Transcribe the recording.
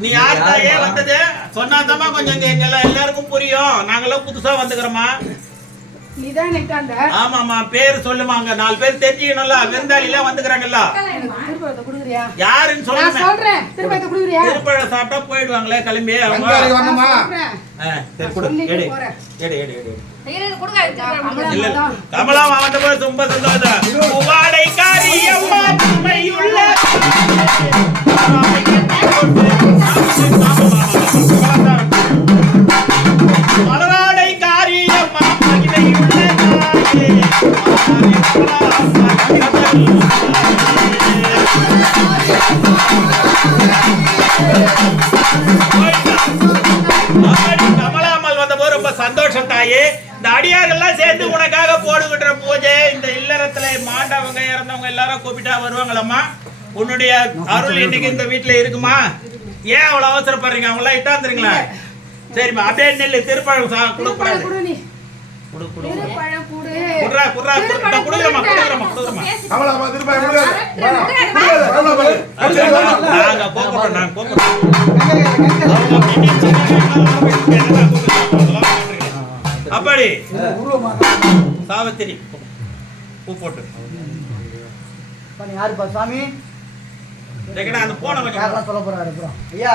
நீ யார் தாயே வந்தது சொன்னாதாமா கொஞ்சம் எல்லாருக்கும் புரியும். நாங்களாம் புதுசா வந்துக்கிறோமா. நீதான் நிக்காந்த. ஆமாமா பேர் சொல்லுமாங்க. 4 பேர் தெரிஞ்சிக்கணும்ல. விருந்தாளில வந்துக்கறாங்கல்ல. திருப்பழத்தை குடுக்குறியா? யாருன்னு சொல்லுங்க. நான் சொல்றேன். திருப்பழத்தை குடுக்குறியா? திருப்பழம் சாப்பிட்டா போய்டுவாங்களே கிளம்பி. வெங்காரி வரணுமா? சரி கொடு. எடு. ஐயரே கொடுங்க. கமலா மாவட்ட போய் ரொம்ப சந்தோஷம். உவாடைக்காரி அம்மா உண்மையுள்ள மலராடை காரியம்மா மகிமையுள்ள கமலாமல் வந்தபோது ரொம்ப சந்தோஷம் தாயே. இந்த அடியாரெல்லாம் சேர்ந்து உனக்காக போடுகின்ற பூஜை. இந்த இல்லறத்துல மாண்டவங்க இறந்தவங்க எல்லாரும் கூப்பிட்டா வருவாங்களம்மா. உன்னுடைய அருள் இன்னைக்கு இந்த வீட்டுல இருக்குமா? ஏன் அவ்வளவு அவசரப்படுறீங்க? அவங்க எல்லாம் இட்டாந்துருங்களா? சரிம்மா அப்படியே நெல்லு. திருப்பழம் கொடுக்கூடாது. அப்படி சாவித்திரி பூ போட்டு யாருப்பா சாமி? அந்த போன சொல்ல போறாரு ஐயா.